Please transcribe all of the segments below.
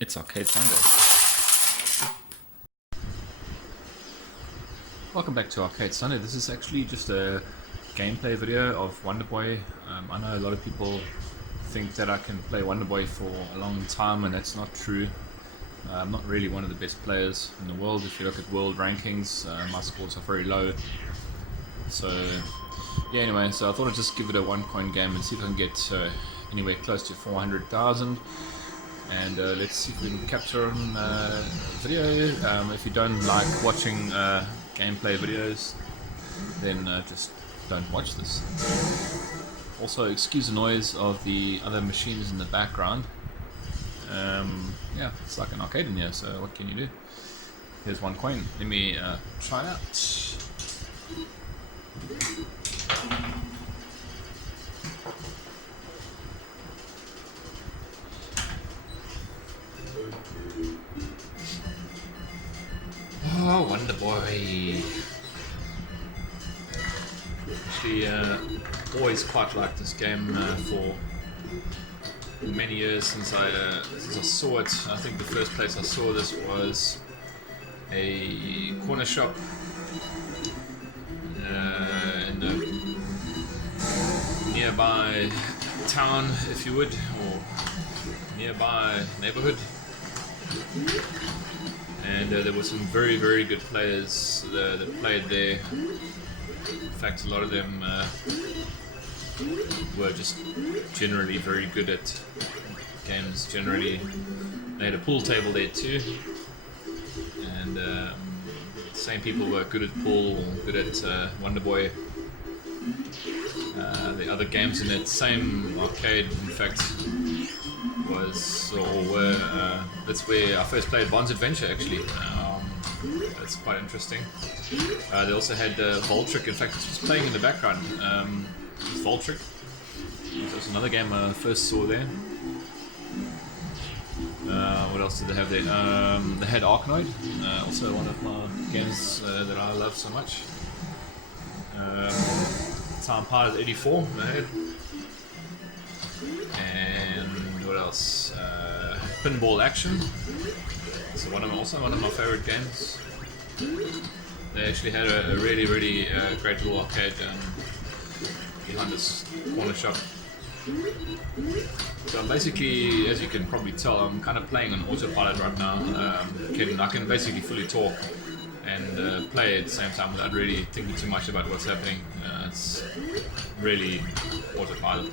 It's Arcade Sunday. Welcome back to Arcade Sunday. This is actually just a gameplay video of Wonderboy. I know a lot of people think that I can play Wonderboy for a long time, and that's not true. I'm not really one of the best players in the world. If you look at world rankings, my scores are very low. So yeah, anyway, so I thought I'd just give it a one-coin game and see if I can get anywhere close to 400,000. And let's see if we can capture on video. If you don't like watching gameplay videos, then just don't watch this. Also, excuse the noise of the other machines in the background. Yeah, it's like an arcade in here, so what can you do? Here's one coin. Let me try it out. Oh, Wonderboy. Actually, always quite liked this game for many years since I saw it. I think the first place I saw this was a corner shop in a nearby town, if you would, or nearby neighborhood. And there were some very, very good players that played there. In fact, a lot of them were just generally very good at games. Generally, they had a pool table there too. And same people were good at pool, good at Wonderboy. The other games in that same arcade, in fact, that's where I first played Bond's Adventure, actually. That's quite interesting. They also had Voltric. In fact, this was playing in the background. Voltric. That was another game I first saw there. What else did they have there? They had Arkanoid, also one of my games that I love so much. Time Pilot 84, they had. And what else? Pinball Action. So also one of my favorite games. They actually had a really, really great little arcade behind this corner shop. So basically, as you can probably tell, I'm kind of playing on autopilot right now. I can basically fully talk and play at the same time without really thinking too much about what's happening. It's really autopilot.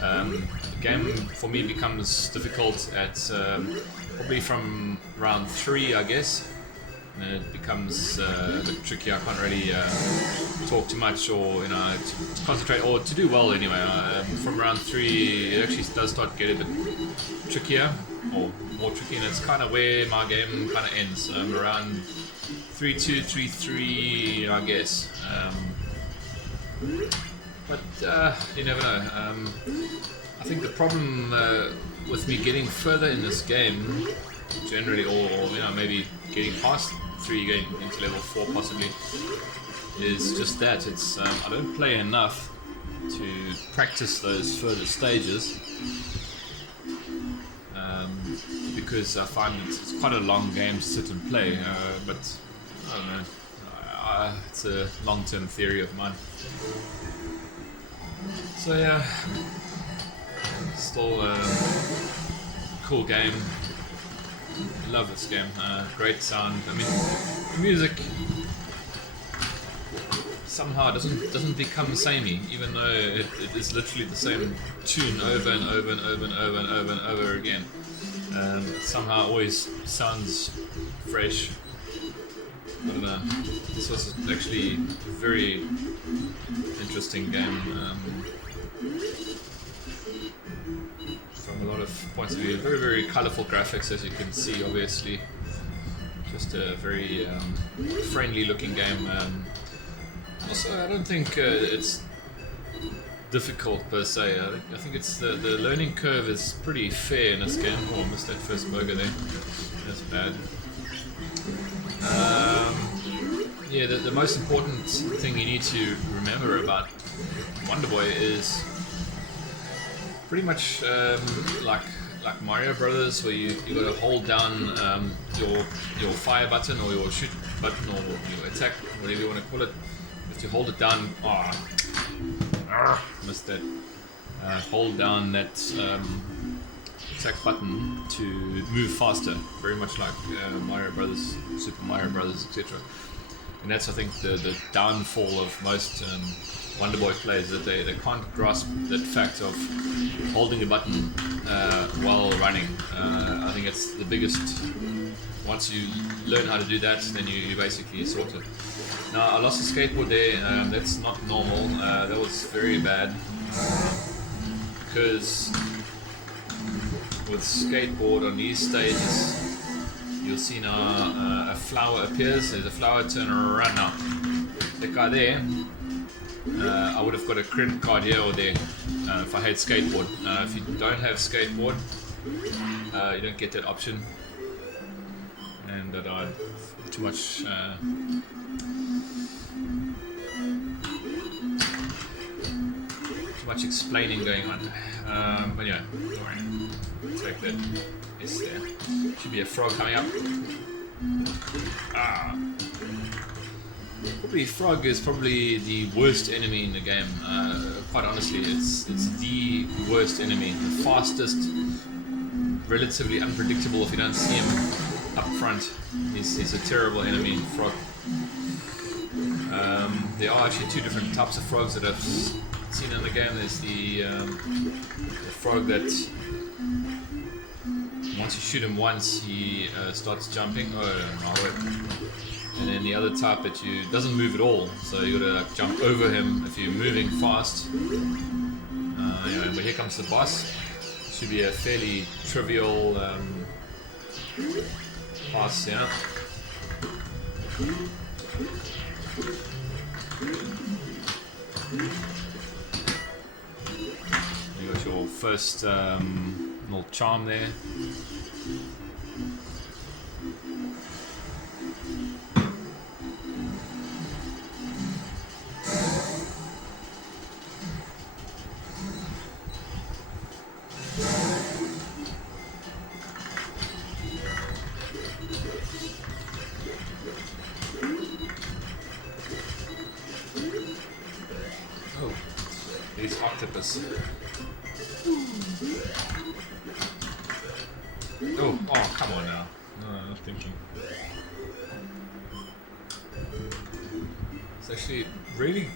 The game for me becomes difficult at probably from round 3, I guess. And it becomes a bit tricky. I can't really talk too much, or to concentrate, or to do well anyway. From round 3, it actually does start to get a bit trickier, or more tricky, and it's kind of where my game kind of ends. Around 3-2, 3-3, I guess. But you never know. I think the problem with me getting further in this game, generally, or maybe getting past 3, getting into level 4 possibly, is just that it's I don't play enough to practice those further stages, because I find it's quite a long game to sit and play. But I don't know. It's a long-term theory of mine. So yeah, still a cool game. Love this game. Great sound. I mean, the music somehow doesn't become samey, even though it is literally the same tune over and over and over and over and over and over again. Somehow always sounds fresh. I don't know. This was actually a very interesting game. From a lot of points of view. Very, very colourful graphics, as you can see, obviously. Just a very friendly looking game. Also, I don't think it's difficult per se. I think it's the learning curve is pretty fair in this game. Oh, I missed that first burger there. That's bad. Yeah, the most important thing you need to remember about Wonderboy is pretty much like like Mario Brothers, where you got to hold down your fire button or your shoot button or your attack, whatever you want to call it. You have to hold it down. Missed that. Hold down that attack button to move faster, very much like Mario Brothers, Super Mario Brothers, etc. And that's, I think, the downfall of most Wonderboy players, that they can't grasp that fact of holding a button while running. I think it's the biggest. Once you learn how to do that, then you basically sort it. Now, I lost a skateboard there. That's not normal. That was very bad. Because with skateboard on these stages, you'll see now a flower appears. There's a flower, turn around now. That guy there, I would have got a credit card here or there if I had skateboard. If you don't have skateboard, you don't get that option. And that I too much. Much explaining going on, but yeah, don't worry. Take that. It's there. Should be a frog coming up. Probably frog is probably the worst enemy in the game. Quite honestly, it's the worst enemy. The fastest, relatively unpredictable if you don't see him up front. He's a terrible enemy, frog. There are actually two different types of frogs that I've seen in the game. There's the frog that once you shoot him once, he starts jumping. And then the other type that doesn't move at all, so you gotta jump over him if you're moving fast. Anyway, but here comes the boss. Should be a fairly trivial boss, yeah. You got your first little charm there. These octopus. Oh, come on now. No, I'm not thinking. It's actually really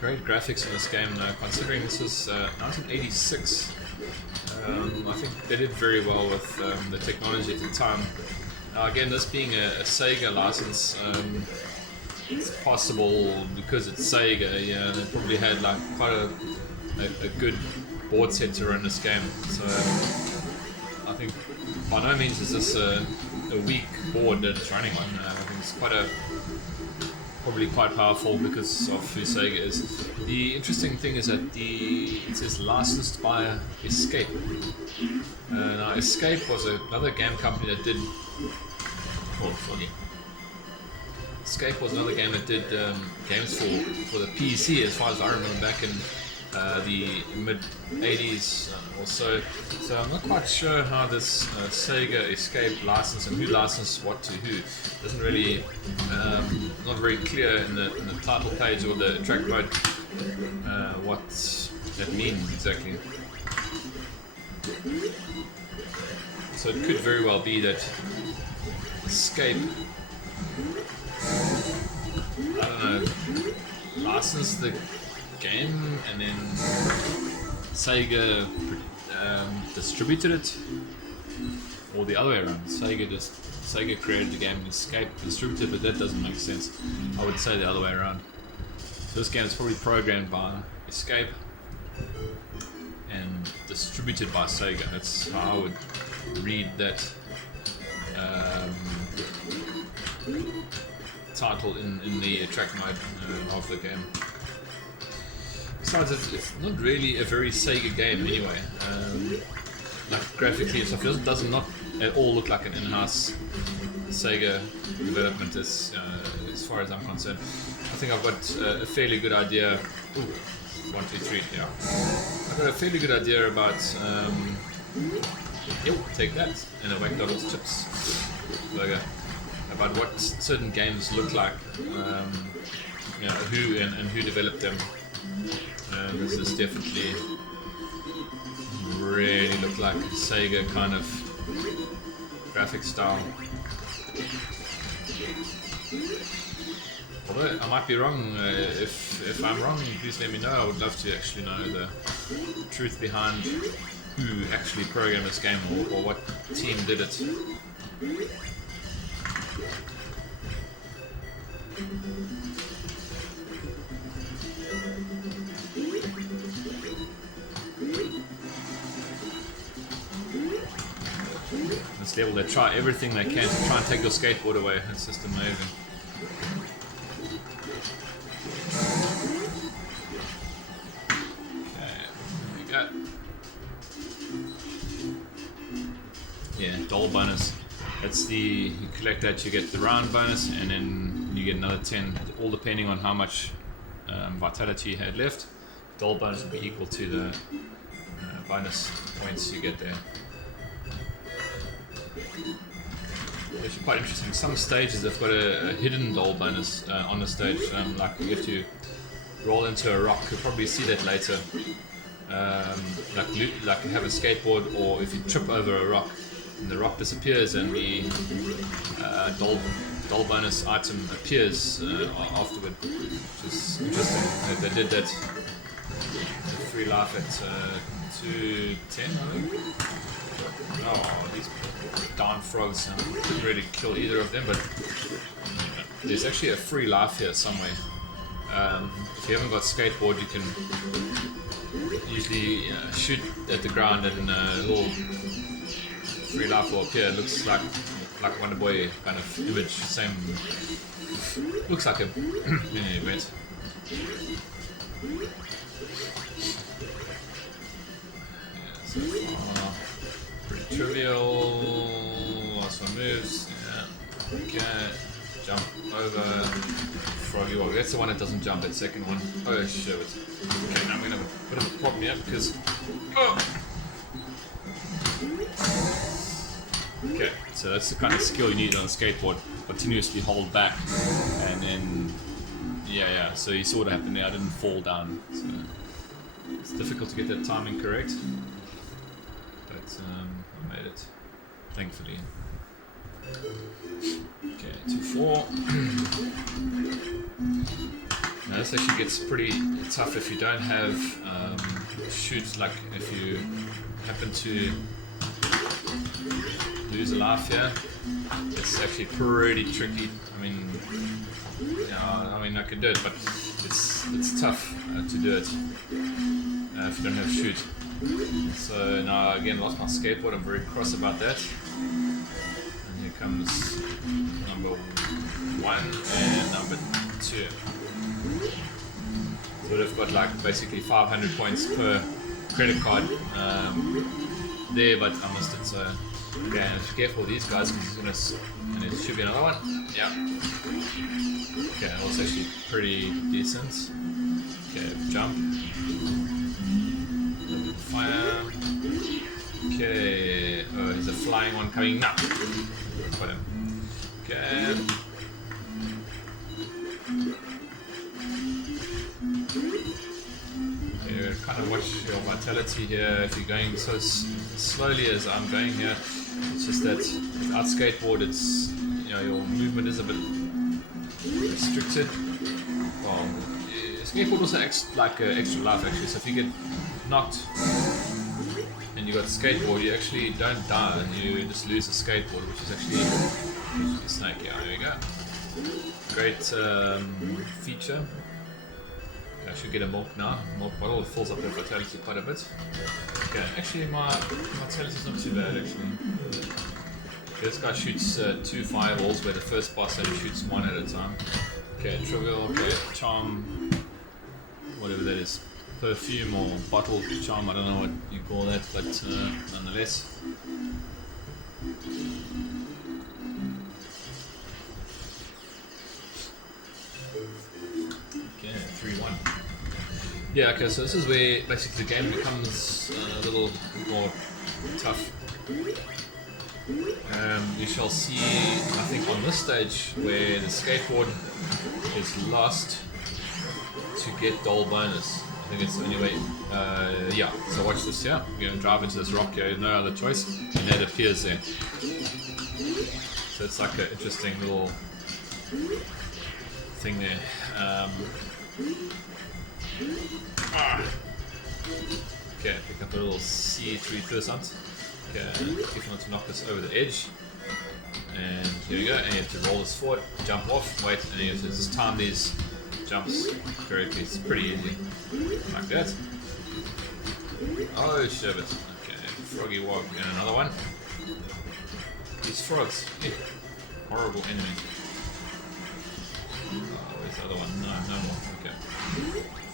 great graphics in this game, considering this was 1986. I think they did very well with the technology at the time. Now, again, this being a Sega license, it's possible because it's Sega. Yeah, they probably had like quite a good board set to run this game. So I think by no means is this a weak board that it's running on. I think it's probably quite powerful because of who Sega is. The interesting thing is that it says licensed by Escape. Now Escape was another game company that did. Escape was another game that did games for the PC, as far as I remember, back in the mid 80s or so. So I'm not quite sure how this Sega Escape license and who licensed what to who. Doesn't really, not very clear in the title page or the track mode what that means exactly. So it could very well be that Escape, I don't know, licensed the game and then Sega distributed it, or the other way around. Sega created the game and Escape distributed it, but that doesn't make sense. I would say the other way around. So this game is probably programmed by Escape and distributed by Sega. That's how I would read that title in the track mode of the game. Besides, it's not really a very Sega game anyway. Like graphically and stuff, it does not at all look like an in-house Sega development as far as I'm concerned. I think I've got a fairly good idea. Ooh, 1, 2, 3, yeah. I've got a fairly good idea about Yep, take that. And a McDonald's chips burger. About what certain games look like, who and who developed them. This is definitely really look like Sega kind of graphic style. Although I might be wrong, if I'm wrong, please let me know. I would love to actually know the truth behind who actually programmed this game or what team did it. This level, they try everything they can to try and take your skateboard away. It's just amazing. Yeah, doll bonus. That's you collect that, you get the round bonus, and then you get another 10, all depending on how much vitality you had left. Doll bonus will be equal to the bonus points you get there. It's actually quite interesting. Some stages have got a hidden doll bonus on the stage, like you have to roll into a rock. You'll probably see that later. Like you have a skateboard, or if you trip over a rock and the rock disappears and the doll bonus item appears afterward, which is interesting. They did that free life at 2:10, I think. Oh, these darn frogs, didn't really kill either of them, but there's actually a free life here somewhere. If you haven't got skateboard, you can usually shoot at the ground and a little free life will appear. It looks like Wonderboy kind of image, same, looks like a mini event. Yeah, so far, pretty trivial. Last one moves. Yeah. Okay. Jump over. Froggy walk. That's the one that doesn't jump. That second one. Oh shit. Okay, now I'm gonna have a bit of a problem here because. Oh. Okay, so that's the kind of skill you need on a skateboard. Continuously hold back, and then yeah. So you saw what happened there. I didn't fall down. So it's difficult to get that timing correct, but I made it, thankfully. Okay, 2-4. Now this actually gets pretty tough if you don't have shoots. Like if you happen to lose a life here, it's actually pretty tricky. I mean, I can do it, but it's tough to do it if you don't have shoot. So now again, lost my skateboard. I'm very cross about that. And here comes number 1 and number 2. So they've got like basically 500 points per credit card there, but I missed it. So okay, and be careful with these guys because he's gonna, and there should be another one. Yeah. Okay, that was actually pretty decent. Okay, jump. Fire. Okay. Oh, there's a flying one coming now. Got him. Okay. You kind of watch your vitality here. If you're going so slowly as I'm going here, it's just that without skateboard, it's your movement is a bit restricted. Well, skateboard also acts like an extra life actually. So if you get knocked and you got skateboard, you actually don't die. You just lose the skateboard, which is actually a snake. Yeah, there you go. Great feature. I should get a milk now. Milk bottle, it fills up the vitality quite a bit. Okay, actually my vitality is not too bad actually. This guy shoots 2 fireballs, where the first boss only shoots 1 at a time. Okay, trivial, okay, charm, whatever that is. Perfume or bottle charm, I don't know what you call that, but nonetheless. Okay, 3-1. Yeah, okay, so this is where basically the game becomes a little more tough. You shall see, I think on this stage where the skateboard is lost to get doll bonus. I think it's the only way. Yeah, so watch this here. You're going to drive into this rock here, no other choice, and it appears there. So it's like an interesting little thing there. Okay, pick up a little C3%. Okay, careful not to knock this over the edge. And here we go, and you have to roll this forward, jump off, wait, and you have to just time these jumps correctly. It's pretty easy. Like that. Oh, sherbet. Okay, froggy walk, and another one. These frogs, horrible enemies. Oh, where's the other one? No more. Okay.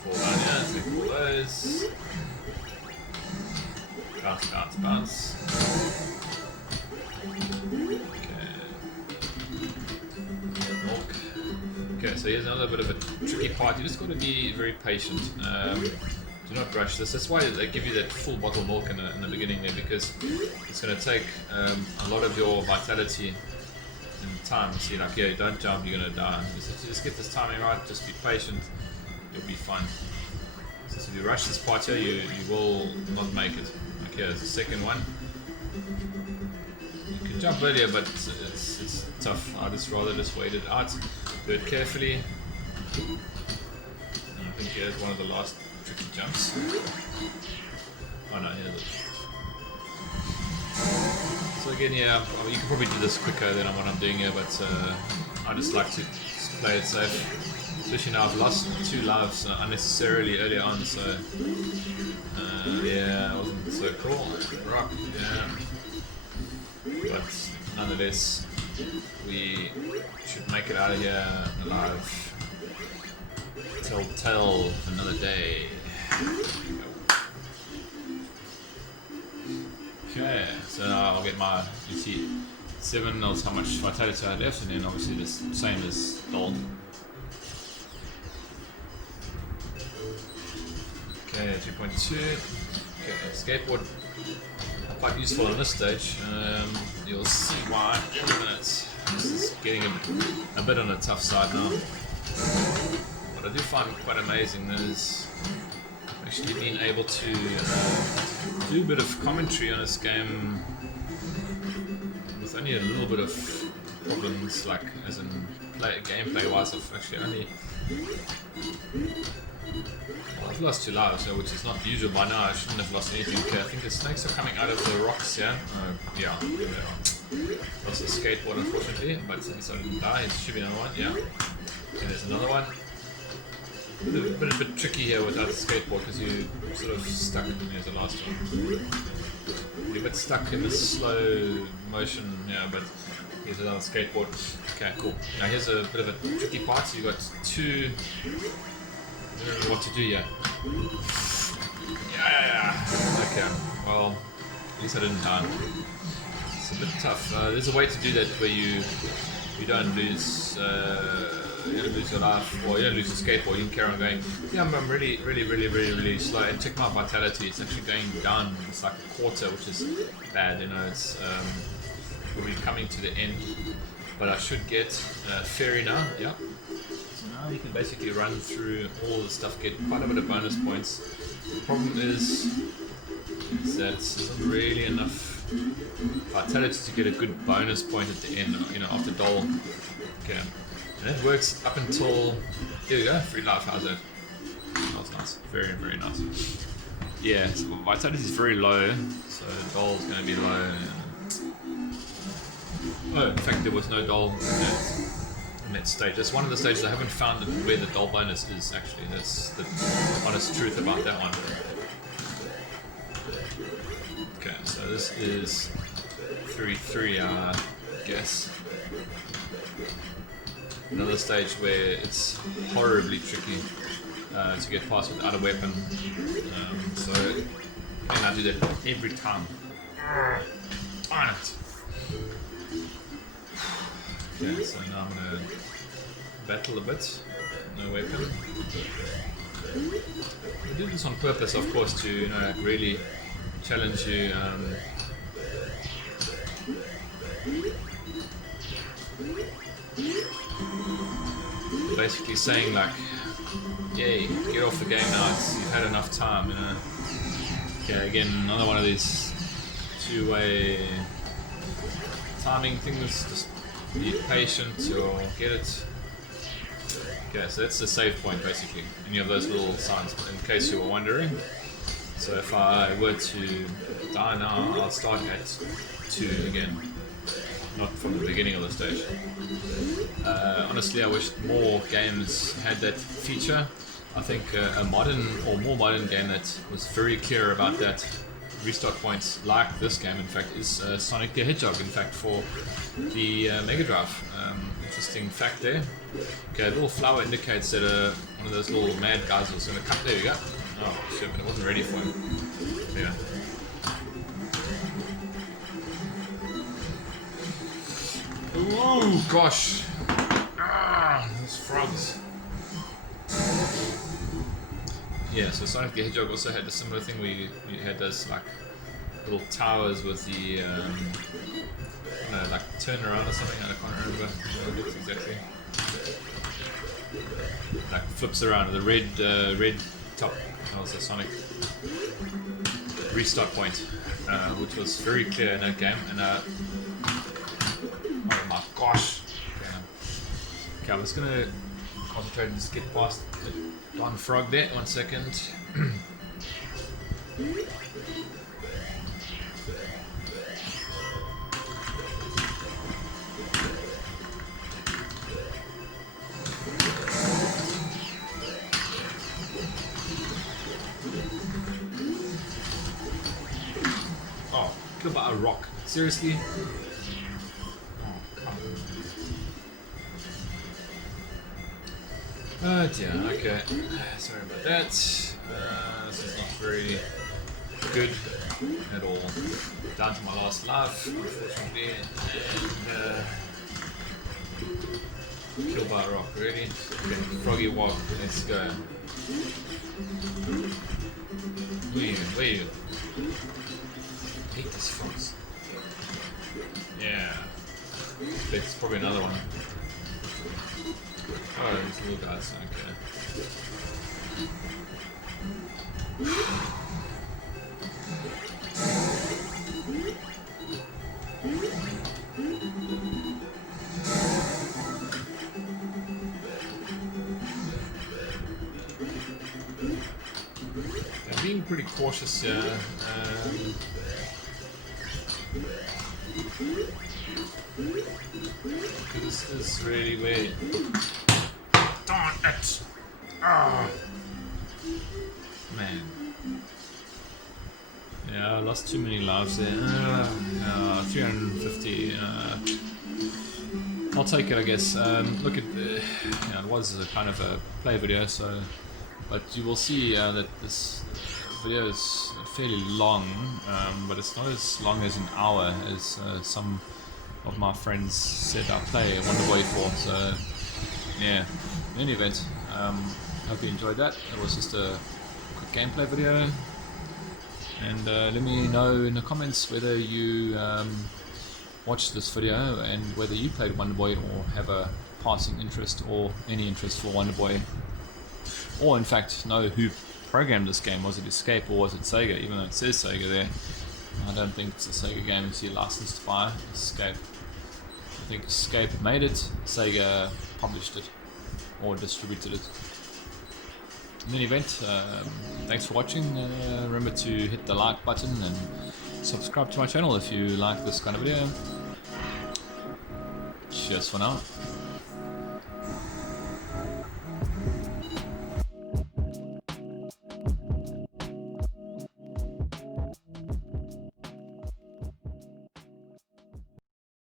Fall down here, take all those. Bounce, bounce, bounce. Okay, so here's another bit of a tricky part. You just got to be very patient. Do not rush this. That's why they give you that full bottle of milk in the beginning there, because it's going to take a lot of your vitality and time. See, like, yeah, don't jump, you're going to die. Just get this timing right, just be patient, you'll be fine. So if you rush this part here, you will not make it. Okay, there's the second one. You can jump earlier, but it's tough. I'd rather just wait it out. Do it carefully. And I think here's one of the last tricky jumps. Oh no, here's it. So again, yeah, you can probably do this quicker than what I'm doing here, but I just like to play it safe. Especially now I've lost 2 lives unnecessarily early on, so yeah, it wasn't so cool. Rock, yeah. But nonetheless, we should make it out of here alive. Tell another day. Okay, so now I'll get my EP7, knows how much vitality I have left, and then obviously the same as Doll. Okay, 2.2. Okay, skateboard. Quite useful on this stage. You'll see why in a minute. This is getting a bit on the tough side now. What I do find quite amazing is actually being able to do a bit of commentary on this game with only a little bit of problems, like as in gameplay wise. I've lost 2 lives, which is not usual by now. I shouldn't have lost anything. Okay, I think the snakes are coming out of the rocks here. Yeah, lost the skateboard unfortunately, but since I didn't die, it should be another one. Yeah, and there's another one. A bit tricky here without the skateboard because you sort of stuck. Here's the last one. You're a bit stuck in this slow motion, yeah, but here's another skateboard. Okay, cool. Now here's a bit of a tricky part. So you got 2. I don't know what to do yet. Yeah. Okay. Well, at least I didn't die. It's a bit tough. There's a way to do that where you don't lose. You don't lose your life, or you don't lose your skateboard. You can carry on going. Yeah, I'm really slow. And check my vitality. It's actually going down. It's like a quarter, which is bad. You know, it's probably coming to the end. But I should get fairy now. Yeah. Now you can basically run through all the stuff, get quite a bit of bonus points. The problem is that there's not really enough vitality to get a good bonus point at the end, you know, after Doll. Okay. And it works up until, here we go, 3 life, how's that? That's nice, very, very nice. Yeah, so vitality is very low, so Doll's going to be low. Oh, in fact there was no Doll in that stage. That's one of the stages I haven't found where the Doll bonus is actually. That's the honest truth about that one. Okay, so this is 3-3 I guess. Another stage where it's horribly tricky to get past without a weapon. So and I do that every time. Darn it! Okay, so now I'm gonna battle a bit. No weapon. I do this on purpose, of course, to really challenge you. basically saying like, yeah, get off the game now. You've had enough time. Okay, again, another one of these two-way timing things. Just be patient or get it. Okay, so that's the save point basically, and you have those little signs in case you were wondering. So if I were to die now, I'll start at 2 again, not from the beginning of the stage. Honestly, I wish more games had that feature. I think a modern or more modern game that was very clear about that restart points, like this game in fact, is Sonic the Hedgehog, in fact, for the Mega Drive. Interesting fact there. Okay, a little flower indicates that one of those little mad guys was going to come. There we go. Oh shit, but it wasn't ready for him. Yeah. Ooh, gosh. Ah, those frogs. Yeah, so Sonic the Hedgehog also had a similar thing where you had those like little towers with the like turn around or something. I can't remember what it looks exactly. Like flips around the red top. That was a Sonic restart point, which was very clear in that game. And oh my gosh! Okay, I'm just gonna concentrate and just get past the one frog there. 1 second. Oh, killed by a rock. Seriously? Oh, come on. Oh dear, okay. Sorry about that. This is not very good at all. Down to my last life, unfortunately. And killed by a rock, really? Okay, froggy walk, let's go. Where are you? I hate these frogs. Yeah. There's probably another one. Oh, these little guys, okay. I'm being pretty cautious here. This is really weird. Darn it! Ah, man. Yeah, I lost too many lives there. 350. I'll take it, I guess. Look at the. It was a kind of a play video, so. But you will see that this video is fairly long, but it's not as long as an hour as some of my friends said I play Wonderboy for. So yeah, in any event, hope you enjoyed that. It was just a quick gameplay video, and let me know in the comments whether you watched this video and whether you played Wonderboy or have a passing interest or any interest for Wonderboy, or in fact know who programmed this game. Was it Escape or was it Sega? Even though it says Sega there, I don't think it's a Sega game. It's your licensed by Escape. I think Escape made it, Sega published it or distributed it. In any event, thanks for watching. Remember to hit the like button and subscribe to my channel if you like this kind of video. Cheers for now.